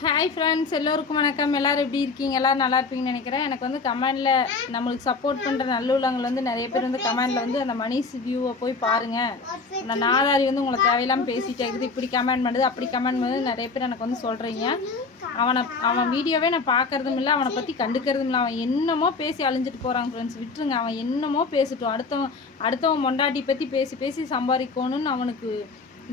Hi friends எல்லோருக்கும் வணக்கம். எல்லோரும் எப்படி இருக்கீங்க? எல்லோரும் நல்லா இருப்பீங்கன்னு நினைக்கிறேன். எனக்கு வந்து கமெண்டில் நம்மளுக்கு சப்போர்ட் பண்ணுற நல்லுள்ளவங்களை வந்து நிறைய பேர் வந்து கமெண்டில் வந்து அந்த மணிஸ் வியூவை போய் பாருங்கள் அந்த நாதாரி வந்து உங்களை தேவையில்லாமல் பேசிட்டே இருக்குது. இப்படி கமெண்ட் பண்ணுது அப்படி கமெண்ட் பண்ணுது நிறைய பேர் எனக்கு வந்து சொல்கிறீங்க அவனை அவன் வீடியோவே நான் பார்க்கறதும் இல்லை அவனை பற்றி கண்டுக்கிறதும் இல்லை. அவன் என்னமோ பேசி அழிஞ்சிட்டு போகிறான் ஃப்ரெண்ட்ஸ் விட்டுருங்க. அவன் என்னமோ பேசிட்டோம். அடுத்தவன் அடுத்தவன் மொண்டாட்டி பற்றி பேசி பேசி சம்பாதிக்கணும்னு அவனுக்கு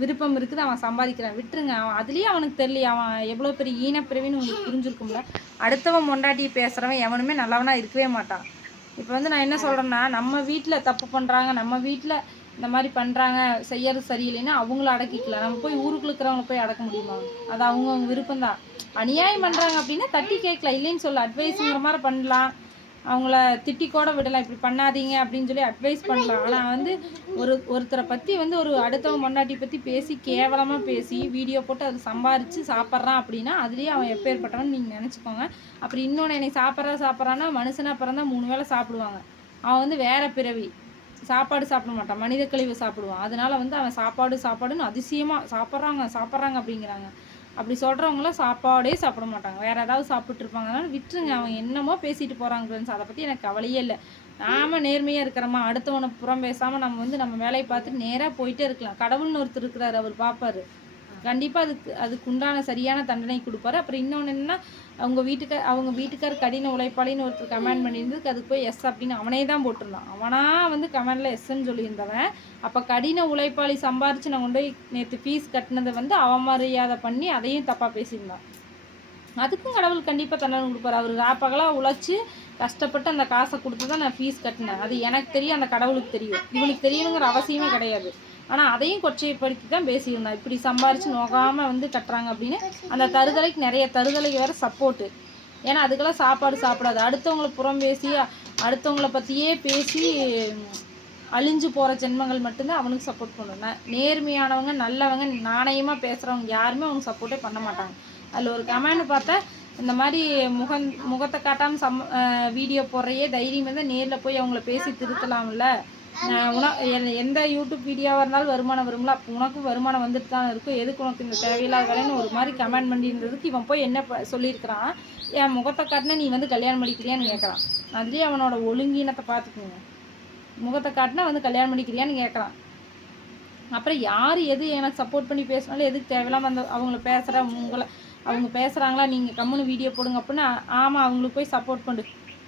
விருப்பம் இருக்குது அவன் சம்பாதிக்கிறான். விட்டுருங்க. அவன் அதுலேயும் அவனுக்கு தெரியல அவன் எவ்வளோ பெரிய ஈனப்பிறவின்னு உங்களுக்கு புரிஞ்சிருக்கும்ல. அடுத்தவன் மொண்டாட்டி பேசுகிறவன் எவனுமே நல்லவனாக இருக்கவே மாட்டான். இப்போ வந்து நான் என்ன சொல்கிறேன்னா நம்ம வீட்டில் தப்பு பண்ணுறாங்க நம்ம வீட்டில் இந்த மாதிரி பண்ணுறாங்க செய்யறது சரியில்லைன்னா அவங்கள அடக்கிக்கல. நம்ம போய் ஊருக்குள்ள இருக்கிறவங்க போய் அடக்க முடியுமா? அது அவங்க விருப்பம் தான் அநியாயம் பண்ணுறாங்க அப்படின்னா தட்டி கேட்கலாம். இல்லைன்னு சொல்ல. அட்வைஸுங்கிற மாதிரி பண்ணலாம். அவங்கள திட்டி கூட விடலாம். இப்படி பண்ணாதீங்க அப்படின்னு சொல்லி அட்வைஸ் பண்ணலாம். ஆனால் வந்து ஒரு ஒருத்தரை பற்றி வந்து ஒரு அடுத்தவன் பொண்டாட்டி பற்றி பேசி கேவலமாக பேசி வீடியோ போட்டு அது சம்பாரித்து சாப்பிட்றான் அப்படின்னா அதுலேயே அவன் எப்பேற்பட்டவன் நீங்கள் நினச்சிக்கோங்க. அப்புறம் இன்னொன்று என்னை சாப்பிட்றா சாப்பிட்றான்னா மனுஷனாக பிறந்தா மூணு வேளை சாப்பிடுவாங்க. அவன் வந்து வேற பிறவி. சாப்பாடு சாப்பிட மாட்டான். மனித கழிவு சாப்பிடுவான். அதனால வந்து அவன் சாப்பாடு சாப்பாடுன்னு அதிசயமாக சாப்பிட்றாங்க சாப்பிட்றாங்க அப்படிங்கிறாங்க. அப்படி சொல்கிறவங்களாம் சாப்பாடே சாப்பிட மாட்டாங்க. வேறு ஏதாவது சாப்பிட்ருப்பாங்க இருப்பாங்க அதனால விட்டுருங்க. அவங்க என்னமோ பேசிட்டு போகிறாங்க ஃப்ரெண்ட்ஸ் அதை பற்றி எனக்கு கவலையே இல்லை. நாம நேர்மையாக இருக்கிறோமா? அடுத்தவனை புறம் பேசாமல் நம்ம வந்து நம்ம வேலையை பார்த்துட்டு நேராக போயிட்டே இருக்கலாம். கடவுள்னு ஒருத்தர் இருக்கிறாரு அவர் பார்ப்பாரு. கண்டிப்பாக அதுக்கு அதுக்கு உண்டான சரியான தண்டனை கொடுப்பாரு. அப்புறம் இன்னொன்று என்னென்னா அவங்க வீட்டுக்கு அவங்க வீட்டுக்கார் கடின உழைப்பாளின்னு ஒருத்தர் கமெண்ட் பண்ணியிருந்ததுக்கு அதுக்கு போய் எஸ் அப்படின்னு அவனே தான் போட்டிருந்தான். அவனாக வந்து கமெண்டில் எஸ்ன்னு சொல்லியிருந்தவன். அப்போ கடின உழைப்பாளி சம்பாரித்து நான் கொண்டு போய் நேற்று ஃபீஸ் கட்டினதை வந்து அவமரியாதை பண்ணி அதையும் தப்பாக பேசியிருந்தான். அதுக்கும் கடவுள் கண்டிப்பாக தண்டனை கொடுப்பாரு. அவர் ராப்பகலாக உழைச்சி கஷ்டப்பட்டு அந்த காசை கொடுத்து தான் நான் ஃபீஸ் கட்டினேன். அது எனக்கு தெரியும் அந்த கடவுளுக்கு தெரியும். இவனுக்கு தெரியணுங்கிற அவசியமே கிடையாது. ஆனால் அதையும் கொச்சைப்படுத்தி தான் பேசியிருந்தான் இப்படி சம்பாரித்து நோகாமல் வந்து கட்டுறாங்க அப்படின்னு. அந்த தருதலைக்கு நிறைய தருதலைக்கு வேறு சப்போர்ட்டு ஏன்னா அதுக்கெல்லாம் சாப்பாடு சாப்பிடாது. அடுத்தவங்கள புறம் பேசி அடுத்தவங்கள பற்றியே பேசி அழிஞ்சு போகிற ஜென்மங்கள் மட்டும்தான் அவனுக்கு சப்போர்ட் பண்ணணும் நேர்மையானவங்க நல்லவங்க நாணயமாக பேசுகிறவங்க யாருமே அவனுக்கு சப்போர்ட்டே பண்ண மாட்டாங்க. அதில் ஒரு கமெண்ட் பார்த்தா இந்த மாதிரி முகம் முகத்தை காட்டாமல் சம் வீடியோ போடுறையே தைரியம் வந்து நேரில் போய் அவங்கள பேசி திருத்தலாம்ல. உன எந்த யூடியூப் வீடியோவாக இருந்தாலும் வருமானம் வரும்ல. அப்போ உனக்கு வருமானம் வந்துட்டு தான் இருக்கும். எதுக்கு உனக்கு இந்த தேவையில்லாத வேலைன்னு ஒரு மாதிரி கமெண்ட் பண்ணியிருந்ததுக்கு இவன் போய் என்ன சொல்லியிருக்கிறான்? என் முகத்தை காட்டினா நீ வந்து கல்யாணம் பண்ணிக்கிறியான்னு கேட்குறான். அதுலேயே அவனோட ஒழுங்கீனத்தை பார்த்துக்குங்க. முகத்தை காட்டினா வந்து கல்யாணம் பண்ணிக்கிறியான்னு கேட்குறான். அப்புறம் யார் எது எனக்கு சப்போர்ட் பண்ணி பேசினாலும் எதுக்கு தேவையில்லாமல் அந்த அவங்கள பேசுகிற உங்களை அவங்க பேசுகிறாங்களா நீங்கள் கம்முன்னு வீடியோ போடுங்க அப்படின்னு ஆமாம் அவங்களுக்கு போய் சப்போர்ட் பண்ணு.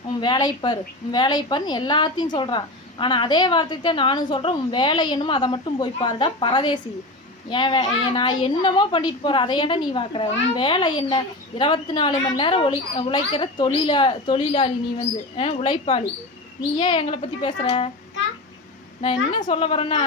உன் வேலைப்பார் உன் வேலையை எல்லாத்தையும் சொல்கிறான் ஆனால் அதே வார்த்தை தான் நானும் சொல்கிறேன் உன் வேலை என்னமோ அதை மட்டும் போய் பாருடா பரதேசி. ஏன் வே நான் என்னமோ பண்ணிட்டு போகிறேன் அதை ஏன்டா நீ பார்க்குற உன் வேலை என்ன? இருபத்தி நாலு மணி நேரம் உழை உழைக்கிற தொழிலா தொழிலாளி நீ வந்து உழைப்பாளி. நீ ஏன் எங்களை பற்றி பேசுகிற நான் என்ன சொல்ல வரேன்னா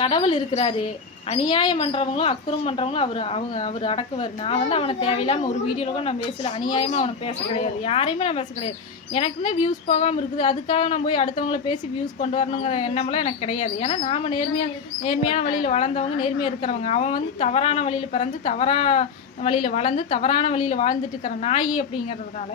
கடவுள் இருக்கிறாரு. அநியாயம் பண்ணுறவங்களும் அக்குறம் பண்ணுறவங்களும் அவர் அவங்க அவர் அடக்குவார். நான் வந்து அவனை தேவையில்லாமல் ஒரு வீடியோவில் கூட நான் பேசல. அநியாயமாக அவனை பேச கிடையாது. யாரையுமே நான் பேச கிடையாது. எனக்கு தான் வியூஸ் போகாமல் இருக்குது. அதுக்காக நான் போய் அடுத்தவங்கள பேசி வியூஸ் கொண்டு வரணுங்கிற எண்ணமெல்லாம் எனக்கு கிடையாது. ஏன்னா நாம் நேர்மையாக நேர்மையான வழியில் வளர்ந்தவங்க நேர்மையாக இருக்கிறவங்க. அவன் வந்து தவறான வழியில் பிறந்து தவறான வழியில் வளர்ந்து தவறான வழியில் வாழ்ந்துட்டு இருக்கிற நாய் அப்படிங்கிறதுனால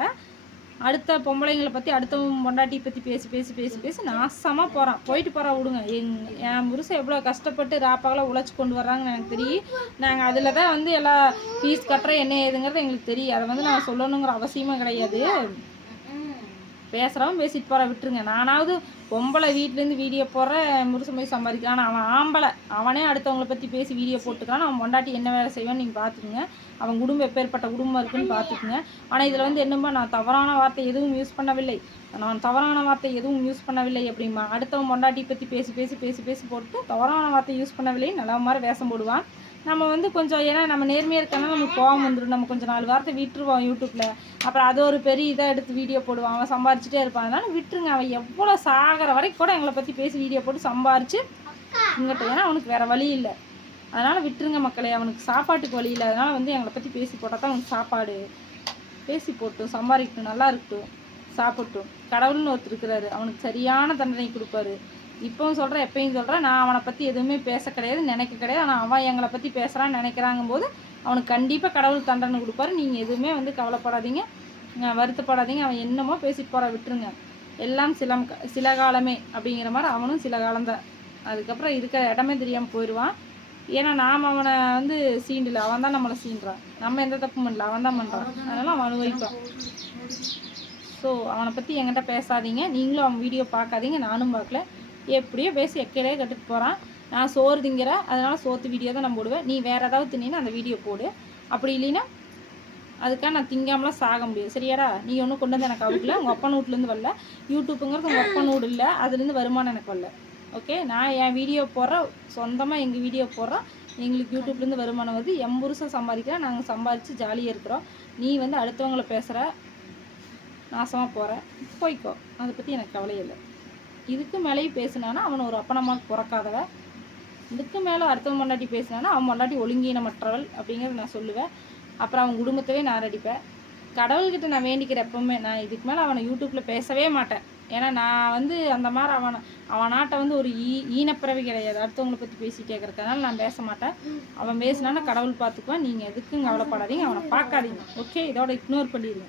அடுத்த பொம்பளைங்களை பற்றி அடுத்தவன் பொண்டாட்டி பற்றி பேசி பேசி பேசி பேசி நாசமாக போகிறான் போயிட்டு போகிறா விடுங்க. எங் என் புருஷன் எவ்வளோ கஷ்டப்பட்டு ராப்பாகலாம் உழைச்சி கொண்டு வர்றாங்கன்னு எனக்கு தெரியும். நாங்கள் அதில் தான் வந்து எல்லா ஃபீஸ் கட்டுற என்ன ஏதுங்கிறது எங்களுக்கு தெரியும். அதை வந்து நான் சொல்லணுங்கிற அவசியமும் கிடையாது. பேசுகிறவன் பேசிட்டு போகிற விட்டுருங்க. நானாவது பொம்பளை வீட்டிலேருந்து வீடியோ போடுற முருசம் போய் சம்பாதிக்கிறான். அவன் ஆம்பளை. அவனே அடுத்தவங்களை பற்றி பேசி வீடியோ போட்டுக்கான் அவன் பொண்டாட்டி என்ன வேலை செய்வான்னு நீங்கள் பார்த்துக்குங்க அவன் குடும்பம் எப்பேற்பட்ட குடும்பம் இருக்குன்னு பார்த்துக்குங்க ஆனால் இதில் வந்து என்னம்பா நான் தவறான வார்த்தை எதுவும் யூஸ் பண்ணவில்லை. நான் தவறான வார்த்தை எதுவும் யூஸ் பண்ணவில்லை அப்படிமா அடுத்தவன் பொண்டாட்டி பற்றி பேசி பேசி பேசி பேசி போட்டு தவறான வார்த்தை யூஸ் பண்ணவில்லை. நல்ல மாதிரி வேஷம் போடுவான். நம்ம வந்து கொஞ்சம் ஏன்னா நம்ம நேர்மையாக இருக்கனால நமக்கு கோவம் வந்துடும் நம்ம கொஞ்சம் நாலு வாரத்தை விட்டுருவோம் யூடியூப்பில் அப்புறம் அது ஒரு பெரிய இதாக எடுத்து வீடியோ போடுவான். அவன் சம்பாரிச்சிட்டே இருப்பான். அதனால விட்டுருங்க. அவன் எவ்வளோ சாகிற வரைக்கும் கூட எங்களை பற்றி பேசி வீடியோ போட்டு சம்பாரிச்சு இங்கிட்ட ஏன்னா அவனுக்கு வேறு வழி இல்லை. அதனால் விட்டுருங்க மக்களை அவனுக்கு சாப்பாட்டுக்கு வழி இல்லை. அதனால் வந்து எங்களை பற்றி பேசி போட்டால் தான் அவனுக்கு சாப்பாடு. பேசி போட்டும் சம்பாதிக்கட்டும் நல்லா இருக்கட்டும் சாப்பிட்டும். கடவுள்னு ஒருத்தர் இருக்கிறாரு. அவனுக்கு சரியான தண்டனை கொடுப்பாரு. இப்போவும் சொல்கிறேன் எப்பயும் சொல்கிறேன் நான் அவனை பற்றி எதுவுமே பேச கிடையாது நினைக்க கிடையாது. ஆனால் அவன் எங்களை பற்றி பேசுகிறான்னு நினைக்கிறாங்கும் போது அவனுக்கு கண்டிப்பாக கடவுள் தண்டனை கொடுப்பாரு. நீங்கள் எதுவுமே வந்து கவலைப்படாதீங்க. வருத்தப்படாதீங்க. அவன் என்னமோ பேசிட்டு போகிற விட்டுருங்க. எல்லாம் சில சில காலமே அப்படிங்கிற மாதிரி அவனும் சில காலம்தான். அதுக்கப்புறம் இருக்கிற இடமே தெரியாமல் போயிடுவான் ஏன்னா நாம் அவனை வந்து சீண்டல அவன் தான் நம்மளை சீண்டுறான் நம்ம எந்த தப்பும் பண்ணல அவன் தான் பண்ணுறான் அதனால் அவன் அனுபவிப்பான். ஸோ அவனை பற்றி என்கிட்ட பேசாதீங்க. நீங்களும் அவன் வீடியோ பார்க்காதீங்க. நானும் பார்க்கல. எப்படியோ பேசி எக்கையிலே கட்டுட்டு போகிறான் நான் சோறு அதனால் சோத்து வீடியோ தான் நான் போடுவேன். நீ வேறு ஏதாவது தின்னா அந்த வீடியோ போடு. அப்படி இல்லைன்னா அதுக்காக நான் திங்காமலாம் சாக முடியாது. சரியாடா? நீ ஒன்றும் கொண்டு வந்து எனக்கு அவுக்கல. உங்கள் அப்பா வீட்லேருந்து வரல. யூடியூப்புங்கிறது உங்கள் அப்பா நூடு இல்லை. அதுலேருந்து வருமானம் எனக்கு வரல. ஓகே? நான் என் வீடியோ போடுறேன். சொந்தமாக எங்கள் வீடியோ போடுறோம் எங்களுக்கு யூடியூப்லேருந்து வருமானம் வருது. என் புருஷன் சம்பாதிக்கிறேன் நாங்கள் சம்பாதிச்சு ஜாலியாக இருக்கிறோம். நீ வந்து அடுத்தவங்கள பேசுகிற நாசமாக போகிற போய்க்கோ. அதை பற்றி எனக்கு கவலை இல்லை. இதுக்கு மேலேயும் பேசினானா அவன் ஒரு அப்பனம்மாவுக்கு பிறக்காதவ. இதுக்கு மேலே அடுத்தவன் மண்டாட்டி பேசினானா அவன் பொண்டாட்டி ஒழுங்கீனமற்றவள் அப்படிங்கிறத நான் சொல்லுவேன். அப்புறம் அவன் குடும்பத்தவே நான் அடிப்பேன் கடவுள்கிட்ட நான் வேண்டிக்கிற எப்பவுமே நான் இதுக்கு மேலே அவனை யூடியூப்பில் பேசவே மாட்டேன். ஏன்னா நான் வந்து அந்த மாதிரி அவனை அவன் நாட்டை வந்து ஒரு ஈ ஈனப்பிறவி கிடையாது. அடுத்தவங்களை பற்றி பேசி கேட்குறதுனால நான் பேச மாட்டேன். அவன் பேசினான்னா கடவுள் பார்த்துக்குவேன் நீங்கள் எதுக்கும் கவலைப்படாதீங்க. அவனை பார்க்காதீங்க ஓகே இதோட இக்னோர் பண்ணிடுங்க.